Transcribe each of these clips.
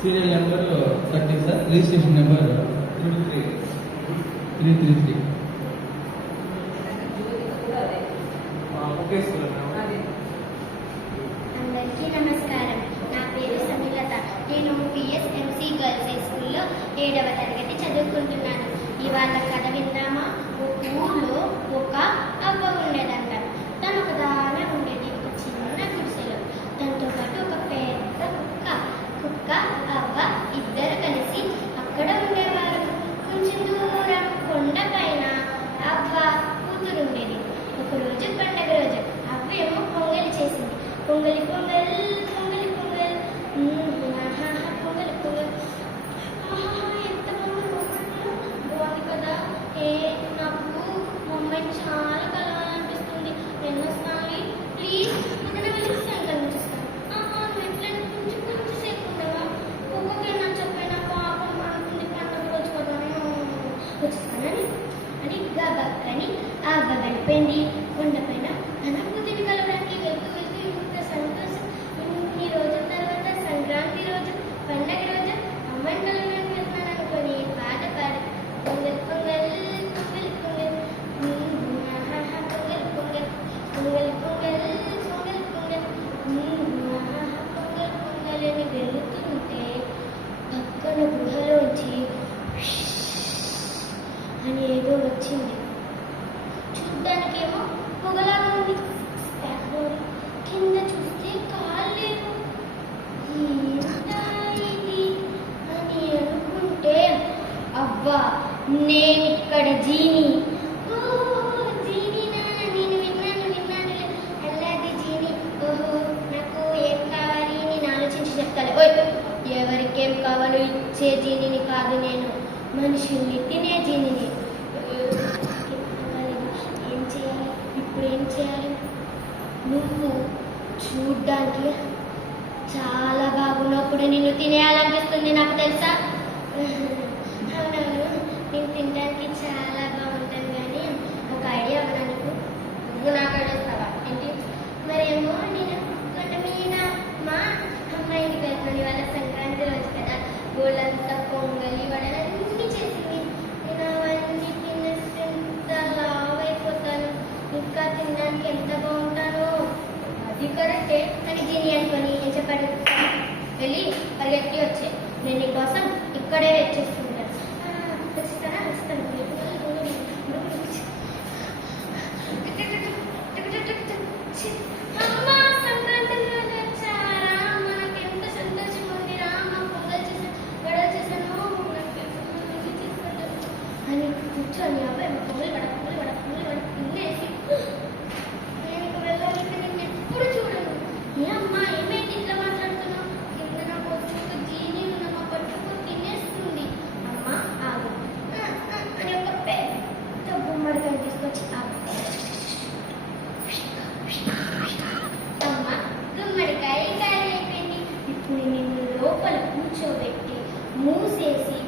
Serial number 30 sir, registration number 333. అందరికీ నమస్కారం. నా పేరు సమీలత. నేను పిఎస్ఎంసి గర్ల్స్ హై స్కూల్లో 7వ తరగతి చదువుకుంటున్నాను. ఇవాళ కథ విందామా? ఒక ఊర్లో ఒక అవ్వ ఉండేదంట. తను ఒక దాన ఉండేది, ఒక చిన్న గుడిసెలో. తనతో పాటు ఒక పెద్ద కుక్క అవ్వ ఇద్దరు కలిసి అక్కడ ఉండేవారు. కొంచెం దూరం కొండ పైన అవ్వ కూతురు ఉండేది. ఒకరోజు పండగ రోజు అవ్వ ఏమో పొంగలి చేసింది. పొంగలి పొంగల్ పొంగలి పొంగల్ పొంగలి పొంగల్. ఎంత బాగుంది కదా. నాకు మా అమ్మాయిని చాలా కలవాలనిపిస్తుంది. ఎన్నొస్తాను ప్లీజ్, మన వెళ్ళి సంకల్పం చేస్తాను. ఎట్లయినా కొంచెం కొంచెం సేపు ఉండవా? ఒక్కొక్క నచ్చకపోయినా పాపం అనుకుంది. పండుగ రోజు కదా వచ్చేస్తానని అని గబక్కని ఆ అవ్వ గడిపోయింది. కొండపైన తన కూతురిని కలవడానికి వెళ్తూ వెళ్తూ ఇంత సంతోషం. ఇన్ని రోజుల తర్వాత సంక్రాంతి రోజు, పండగ రోజు అమ్మాయిని కలవడానికి వెళ్తున్నాను అనుకొని పాట పాడు. పొంగల్ పొంగల్ పొంగల్ పొంగల్ పొంగల్ పొంగల్ పొంగల్ పొంగల్ పొంగల్ పొంగల్ పొంగల్ పొంగల్ అని వెళుతుంటే పక్కన గుహలోంచి అని ఏదో వచ్చింది. చూడ్డానికేమో పొగలాగా ఉంది. కింద చూస్తే కాళ్ళు లేవు. ఏంటా ఇది అని అనుకుంటే అవ్వా, నేను ఇక్కడ జీని. జీనీనా? నేను విన్నాను. అల్లాది జీని. ఓహో, నాకు ఏం కావాలి నేను ఆలోచించి చెప్తాను. ఓయ్, ఎవరికేం కావాలో ఇచ్చే జీనిని కాదు నేను, మనుషుల్ని తినే జీనిని. ఏం చేయాలి ఇప్పుడు? ఏం చేయాలి? నువ్వు చూడ్డానికి చాలా బాగున్నప్పుడు నిన్ను తినేయాలనిపిస్తుంది, నాకు తెలుసా. అవునవును, నేను తినడానికి చాలా బాగుంటాను. కానీ ఒక ఐడియా ఉన్నా నీకు. నువ్వు నాకు అడుగుతావా ఏంటి? మరేమో నేను కొండ మీద మా అమ్మాయిని వెళ్తున్నాను. ఇవాళ సంక్రాంతి రోజు కదా. గోళ్ళంతా పొంగలి వడలన్నీ చేసింది. నేను అవన్నీ తినేసి ఎంత లావైపోతాను. ఇంకా తినడానికి ఎంత బాగుంటానో. అది కరెక్టే అని జీని అనుకొని ఏం చెప్పాడు? వెళ్ళి పరిగెత్తి వచ్చే, నేను నీకోసం ఇక్కడే వచ్చేస్తుంటాను. వస్తాను. అమ్మా, సంక్రాంతి రోజు వచ్చారా? మనకి ఎంత సంతోషం ఉంది. రామ పొంగల్ చేసి వడలు చేశాను అని కూర్చొని అబ్బాయి పొంగల్ వడ తినేసి నేను వెళ్ళాలి. నేను ఎప్పుడు చూడను. ఏ అమ్మా, ఏమైంది ఇట్లా మాట్లాడుతున్నావు? కింద నాకు ఒక జీని ఉన్నమ్మా, పట్టుకొని తినేస్తుంది. అమ్మా ఆగు అని ఒక పెద్ద గుమ్మడికాయ తీసుకొచ్చి అమ్మ గుమ్మడికాయ కాయలైపోయింది. ఇప్పుడు నేను లోపల కూర్చోబెట్టి మూసేసి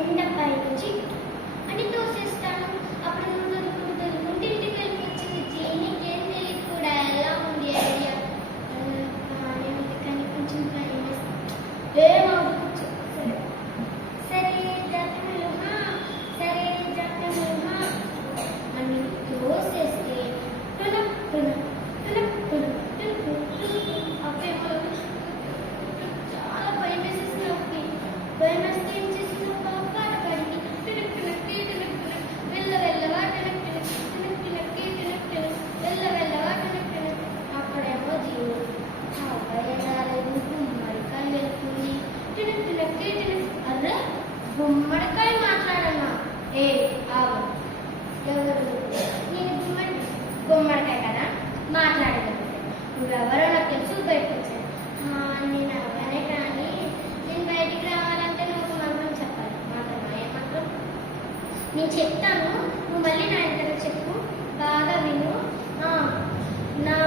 ఎండపై నుంచి అని తోసేస్తాను. అప్పుడు నువ్వు దొరుకుంటే ఇంటికి వెళ్ళిపోయింది. జీనికి ఏం తెలియదు కూడా. ఎలా ఉంది ఐడియా? కానీ కొంచెం ట్రై చేస్తాను. సరే జాతర అని తోసేస్తే చాలా భయం వేసేసి భయం వేస్తే ఏం చేసిన పాట పడింది. అక్కడేమో జీవు గుమ్మడికాయ వెళ్తుంది. అర్రే, గుమ్మడికాయ మాట్లాడన్నా? ఏ ఆవు, ఎవరు? నేను గుమ్మడికాయ కదా మాట్లాడగలుగుతాను. నువ్వెవరో నాకు తెలుసు. బయటకు వచ్చాను. నేను అవ్వనే, కానీ నేను బయటికి రావాలంటే నువ్వు మంత్రం చెప్పాలి. మాత్రమా? ఏ మంత్రం? నేను చెప్తాను, నువ్వు మళ్ళీ నా ఇంట్లో చెప్పు. బాగా విను. నా